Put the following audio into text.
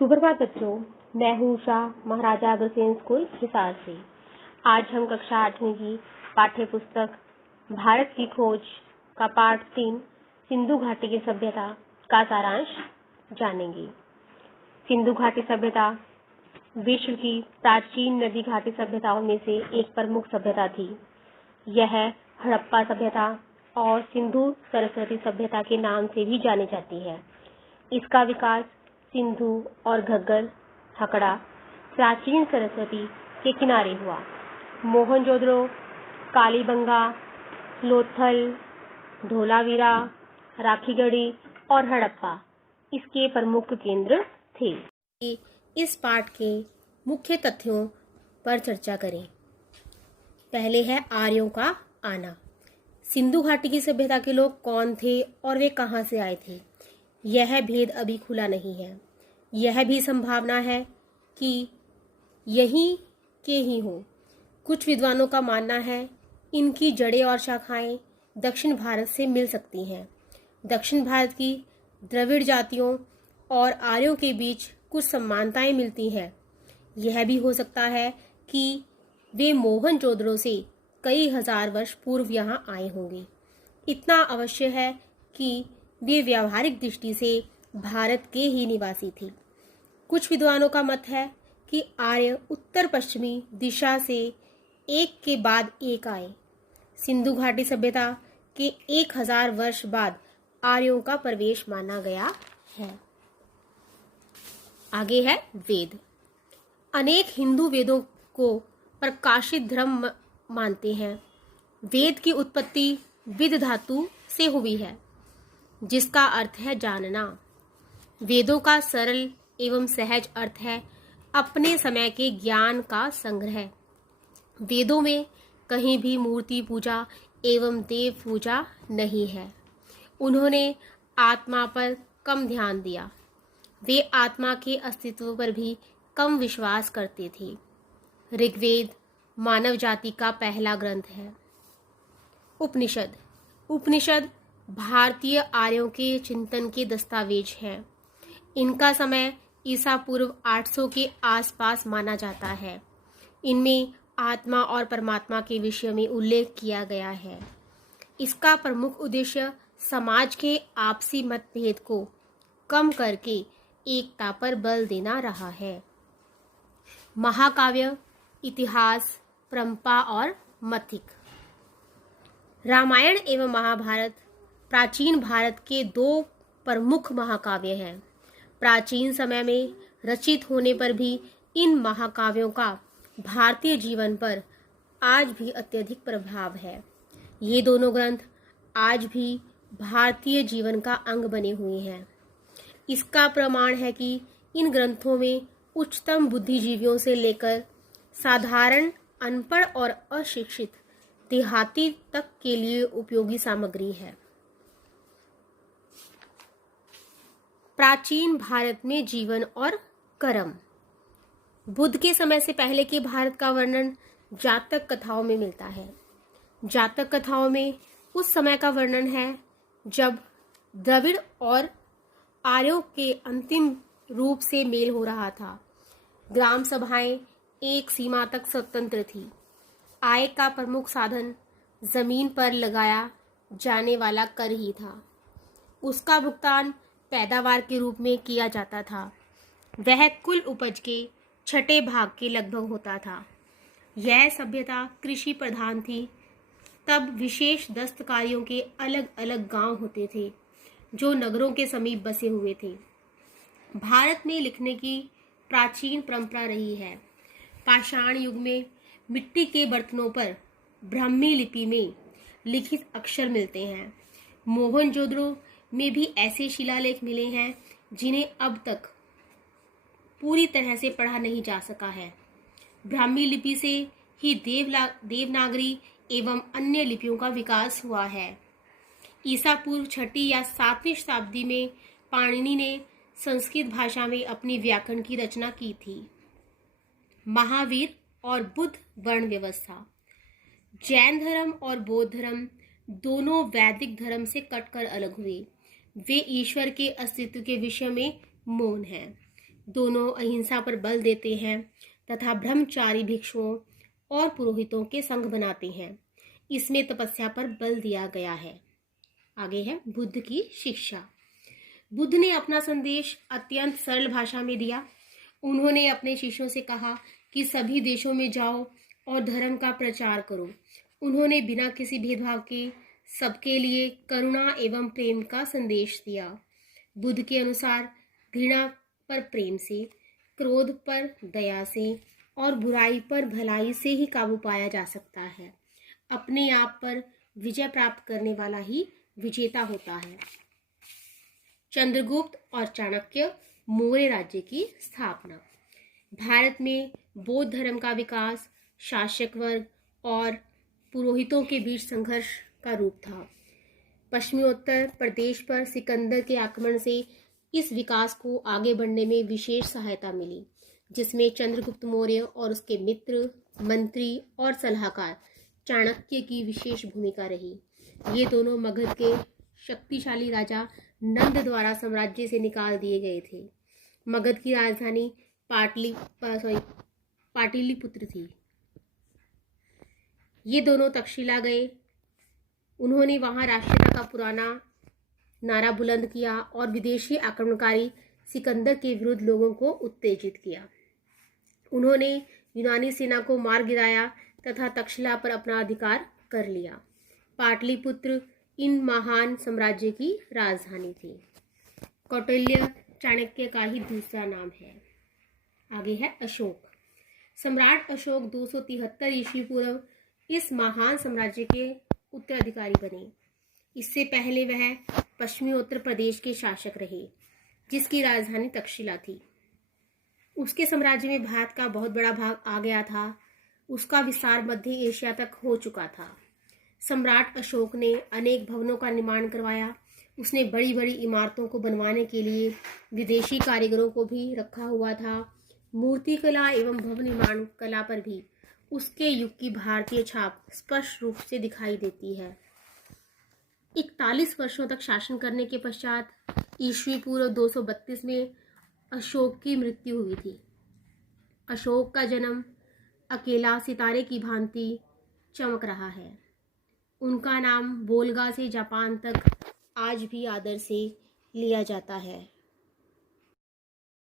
सुप्रभात बच्चों, मैं हूँ उषा, महाराजा अग्रसेन स्कूल हिसार से। आज हम कक्षा 8वीं की पाठ्य पुस्तक भारत की खोज का पाठ 3 सिंधु घाटी की सभ्यता का सारांश जानेंगे। सिंधु घाटी सभ्यता विश्व की प्राचीन नदी घाटी सभ्यताओं में से एक प्रमुख सभ्यता थी। यह हड़प्पा सभ्यता और सिंधु सरस्वती सभ्यता के नाम से भी जानी जाती है। इसका विकास सिंधु और घग्गर, हकड़ा, प्राचीन सरस्वती के किनारे हुआ। मोहनजोदड़ो, कालीबंगा, लोथल, धोलावीरा, राखीगढ़ी और हड़प्पा इसके प्रमुख केंद्र थे। इस पाठ के मुख्य तथ्यों पर चर्चा करें। पहले है आर्यों का आना। सिंधु घाटी की सभ्यता के लोग कौन थे और वे कहां से आए थे, यह भेद अभी खुला नहीं है। यह भी संभावना है कि यहीं के ही हो। कुछ विद्वानों का मानना है इनकी जड़ें और शाखाएं दक्षिण भारत से मिल सकती हैं। दक्षिण भारत की द्रविड़ जातियों और आर्यों के बीच कुछ समानताएं मिलती हैं। यह भी हो सकता है कि वे मोहनजोदड़ो से कई हजार वर्ष पूर्व यहाँ आए होंगे। इतना अवश्य है कि वे व्यावहारिक दृष्टि से भारत के ही निवासी थे। कुछ विद्वानों का मत है कि आर्य उत्तर पश्चिमी दिशा से एक के बाद एक आए। सिंधु घाटी सभ्यता के 1000 वर्ष बाद आर्यों का प्रवेश माना गया है। आगे है वेद। अनेक हिंदू वेदों को प्रकाशित धर्म मानते हैं। वेद की उत्पत्ति विद धातु से हुई है, जिसका अर्थ है जानना। वेदों का सरल एवं सहज अर्थ है अपने समय के ज्ञान का संग्रह। वेदों में कहीं भी मूर्ति पूजा एवं देव पूजा नहीं है। उन्होंने आत्मा पर कम ध्यान दिया। वे आत्मा के अस्तित्व पर भी कम विश्वास करते थे। ऋग्वेद मानव जाति का पहला ग्रंथ है। उपनिषद भारतीय आर्यों के चिंतन के दस्तावेज हैं। इनका समय ईसा पूर्व 800 के आसपास माना जाता है। इनमें आत्मा और परमात्मा के विषय में उल्लेख किया गया है। इसका प्रमुख उद्देश्य समाज के आपसी मतभेद को कम करके एकता पर बल देना रहा है। महाकाव्य, इतिहास, परंपरा और मथिक। रामायण एवं महाभारत प्राचीन भारत के 2 प्रमुख महाकाव्य हैं। प्राचीन समय में रचित होने पर भी इन महाकाव्यों का भारतीय जीवन पर आज भी अत्यधिक प्रभाव है। ये दोनों ग्रंथ आज भी भारतीय जीवन का अंग बने हुए हैं। इसका प्रमाण है कि इन ग्रंथों में उच्चतम बुद्धिजीवियों से लेकर साधारण अनपढ़ और अशिक्षित देहाती तक के लिए उपयोगी सामग्री है। प्राचीन भारत में जीवन और कर्म। बुद्ध के समय से पहले के भारत का वर्णन जातक कथाओं में मिलता है। जातक कथाओं में उस समय का वर्णन है जब द्रविड़ और आर्यों के अंतिम रूप से मेल हो रहा था। ग्राम सभाएं एक सीमा तक स्वतंत्र थी। आय का प्रमुख साधन जमीन पर लगाया जाने वाला कर ही था। उसका भुगतान पैदावार के रूप में किया जाता था। वह कुल उपज के 6ठे भाग के लगभग होता था। यह सभ्यता कृषि प्रधान थी। तब विशेष दस्तकारियों के अलग अलग गांव होते थे जो नगरों के समीप बसे हुए थे। भारत में लिखने की प्राचीन परंपरा रही है। पाषाण युग में मिट्टी के बर्तनों पर ब्राह्मी लिपि में लिखित अक्षर मिलते हैं। मोहनजोदड़ो में भी ऐसे शिलालेख मिले हैं जिन्हें अब तक पूरी तरह से पढ़ा नहीं जा सका है। ब्राह्मी लिपि से ही देवनागरी एवं अन्य लिपियों का विकास हुआ है। ईसा पूर्व 6ठी या 7वीं शताब्दी में पाणिनि ने संस्कृत भाषा में अपनी व्याकरण की रचना की थी। महावीर और बुद्ध वर्ण व्यवस्था। जैन धर्म और बौद्ध धर्म दोनों वैदिक धर्म से कटकर अलग हुए। वे ईश्वर के अस्तित्व के विषय में मौन हैं। दोनों अहिंसा पर बल देते हैं तथा ब्रह्मचारी भिक्षुओं और पुरोहितों के संघ बनाते हैं। इसमें तपस्या पर बल दिया गया है। आगे है बुद्ध की शिक्षा। बुद्ध ने अपना संदेश अत्यंत सरल भाषा में दिया। उन्होंने अपने शिष्यों से कहा कि सभी देशों में जाओ और धर्म का प्रचार करो। उन्होंने बिना किसी भेदभाव के सबके लिए करुणा एवं प्रेम का संदेश दिया। बुद्ध के अनुसार घृणा पर प्रेम से, क्रोध पर दया से और बुराई पर भलाई से ही काबू पाया जा सकता है। अपने आप पर विजय प्राप्त करने वाला ही विजेता होता है। चंद्रगुप्त और चाणक्य मौर्य राज्य की स्थापना। भारत में बौद्ध धर्म का विकास शासक वर्ग और पुरोहितों के बीच संघर्ष का रूप था। पश्चिमी उत्तर प्रदेश पर सिकंदर के आक्रमण से इस विकास को आगे बढ़ने में विशेष सहायता मिली, जिसमें चंद्रगुप्त मौर्य और उसके मित्र, मंत्री और सलाहकार चाणक्य की विशेष भूमिका रही। ये दोनों मगध के शक्तिशाली राजा नंद द्वारा साम्राज्य से निकाल दिए गए थे। मगध की राजधानी पाटलिपुत्र थी। ये दोनों तक्षशिला गए। उन्होंने वहां राष्ट्रीयता का पुराना नारा बुलंद किया और विदेशी आक्रमणकारी सिकंदर के विरुद्ध लोगों को उत्तेजित किया। उन्होंने यूनानी सेना को मार गिराया तथा तक्षशिला पर अपना अधिकार कर लिया। पाटलिपुत्र इन महान साम्राज्य की राजधानी थी। कौटिल्य चाणक्य का ही दूसरा नाम है। आगे है अशोक। सम्राट अशोक 273 ईस्वी पूर्व इस महान साम्राज्य के उत्तराधिकारी बने। इससे पहले वह पश्चिमी उत्तर प्रदेश के शासक रहे, जिसकी राजधानी तक्षशिला थी। उसके साम्राज्य में भारत का बहुत बड़ा भाग आ गया था। उसका विस्तार मध्य एशिया तक हो चुका था। सम्राट अशोक ने अनेक भवनों का निर्माण करवाया। उसने बड़ी बड़ी इमारतों को बनवाने के लिए विदेशी कारीगरों को भी रखा हुआ था। मूर्ति कला एवं भवन निर्माण कला पर भी उसके युग की भारतीय छाप स्पष्ट रूप से दिखाई देती है। 41 वर्षों तक शासन करने के पश्चात ईस्वी पूर्व 232 में अशोक की मृत्यु हुई थी। अशोक का जन्म अकेला सितारे की भांति चमक रहा है। उनका नाम वोल्गा से जापान तक आज भी आदर से लिया जाता है।